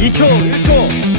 一错一错。